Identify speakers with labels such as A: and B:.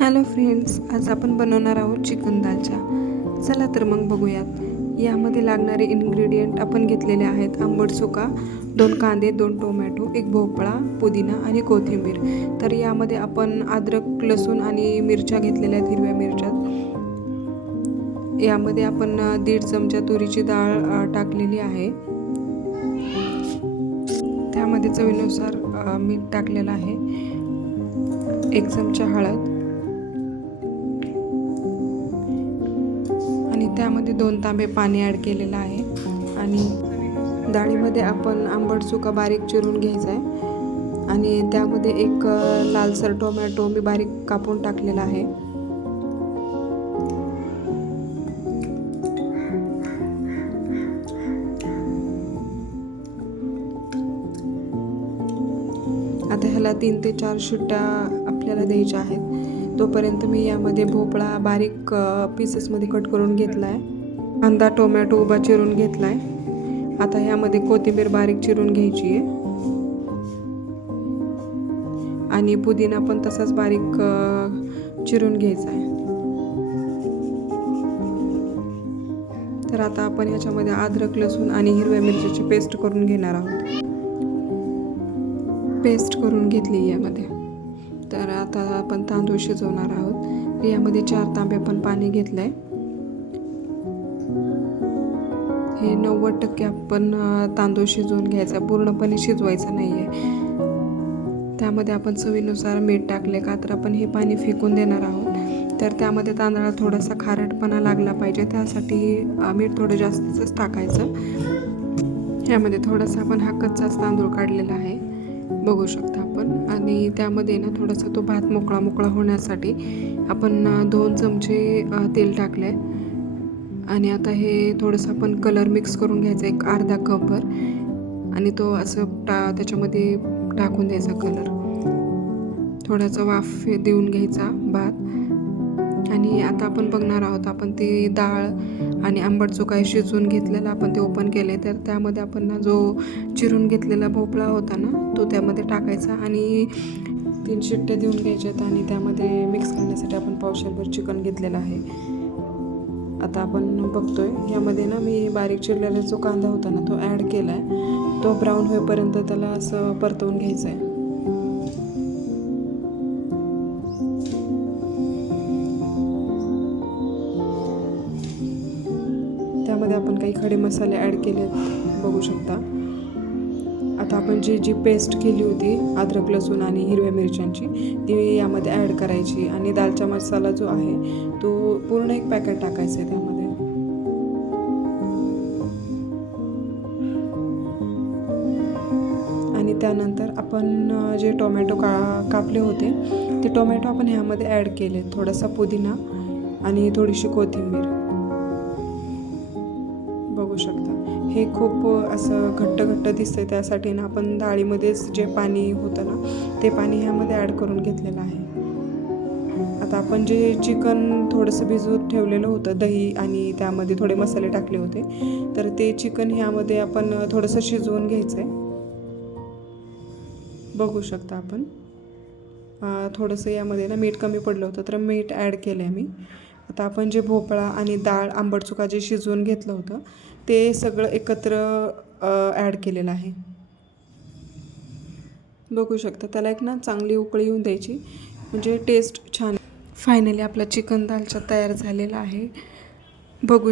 A: Hello friends आज आपण बनवणार आहोत चिकन दालचा. चला तर मग बघूयात. यामध्ये लागणारे इन्ग्रेडियंट आपण घेतलेले आहेत आंबट सुका दोन कांदे दोन टोमॅटो एक भोपळा पुदिना आणि कोथिंबीर. तर यामध्ये आपण अद्रक लसूण आणि मिरच्या घेतलेल्या आहेत हिरव्या मिरच्या. यामध्ये आपण दीड चमचा तुरीची डाळ टाकलेली आहे. त्यामध्ये चवीनुसार मीठ टाकलेलं आहे. एक चमचा हळद. त्यामध्ये दोन तांबे पाणी ॲड केलेलं आहे. आणि डाळीमध्ये आपण आंबट चुका बारीक चिरून घ्यायचा आहे आणि त्यामध्ये एक लालसर टोमॅटो मी बारीक कापून टाकलेला आहे. आता ह्याला तीन ते चार शिट्ट्या आपल्याला द्यायच्या आहेत. तोपर्यंत मी यामध्ये भोपळा बारीक पीसेसमध्ये कट करून घेतला आहे कांदा टोमॅटो उभा चिरून घेतला आहे आता ह्यामध्ये कोथिंबीर बारीक चिरून घ्यायची आहे. आणि पुदिना पण तसाच बारीक चिरून घ्यायचा आहे. तर आता आपण ह्याच्यामध्ये अद्रक लसूण आणि हिरव्या मिरच्याची पेस्ट करून घेणार आहोत. पेस्ट करून घेतली यामध्ये. तर आता आपण तांदूळ शिजवणार आहोत. यामध्ये चार तांबे आपण पाणी घेतलं आहे हे नव्वद टक्के आपण तांदूळ शिजवून घ्यायचा. पूर्णपणे शिजवायचं नाही आहे त्यामध्ये आपण चवीनुसार मीठ टाकले का तर आपण हे पाणी फेकून देणार आहोत. तर त्यामध्ये तांदळाला थोडासा खारटपणा लागला पाहिजे. त्यासाठी मीठ थोडं जास्तच टाकायचं. यामध्ये थोडासा आपण हा कच्चाच तांदूळ काढलेला आहे. बघू शकता आपण. आणि त्यामध्ये ना थोडासा तो भात मोकळा मोकळा होण्यासाठी आपण दोन चमचे तेल टाकले आणि आता हे थोडंसं आपण कलर मिक्स करून घ्यायचा एक अर्धा कपवर आणि तो असं टा त्याच्यामध्ये टाकून द्यायचा कलर. थोडासा वाफ देऊन घ्यायचा भात. आणि आता आपण बघणार आहोत आपण ते डाळ आणि आंबट जो काही शिजवून घेतलेला आपण ते ओपन केले तर त्यामध्ये आपण ना जो चिरून घेतलेला भोपळा होता ना तो त्यामध्ये टाकायचा आणि तीन शिट्ट्या देऊन घ्यायच्यात आणि त्यामध्ये मिक्स करण्यासाठी आपण पावशेरभर चिकन घेतलेलं आहे. आता आपण बघतोय यामध्ये ना मी बारीक चिरलेला जो कांदा होता ना तो ॲड केला आहे तो ब्राऊन होईपर्यंत त्याला असं परतवून घ्यायचं आहे त्यामध्ये आपण काही खडे मसाले ॲड केले बघू शकता. आता आपण जी जी पेस्ट केली होती अद्रक लसूण आणि हिरव्या मिरच्यांची ती यामध्ये ॲड करायची आणि दालचा मसाला जो आहे तो पूर्ण एक पॅकेट टाकायचं आहे त्यामध्ये. आणि त्यानंतर आपण जे टोमॅटो का कापले होते ते टोमॅटो आपण ह्यामध्ये ॲड केले. थोडासा पुदिना आणि थोडीशी कोथिंबीर. बघू शकता. हे खूप असं घट्ट घट्ट दिसतंय. त्यासाठी ना आपण डाळीमध्येच जे पाणी होतं ना ते पाणी ह्यामध्ये ॲड करून घेतलेलं आहे. आता आपण जे चिकन थोडंसं भिजवत ठेवलेलं होतं दही आणि त्यामध्ये थोडे मसाले टाकले होते तर ते चिकन ह्यामध्ये आपण थोडंसं शिजवून घ्यायचं आहे बघू शकता आपण. थोडंसं यामध्ये ना मीठ कमी पडलं होतं तर मीठ ॲड केलं आहे मी. आता आपण जे भोपळा आणि डाळ आंबट चुका जे शिजवून घेतलं होतं ते सगळं एकत्र ॲड केलेलं आहे. बघू शकता त्याला एक ना चांगली उकळी येऊन द्यायची. म्हणजे टेस्ट छान. फायनली आपला चिकन दालचा तयार झालेला आहे. बघू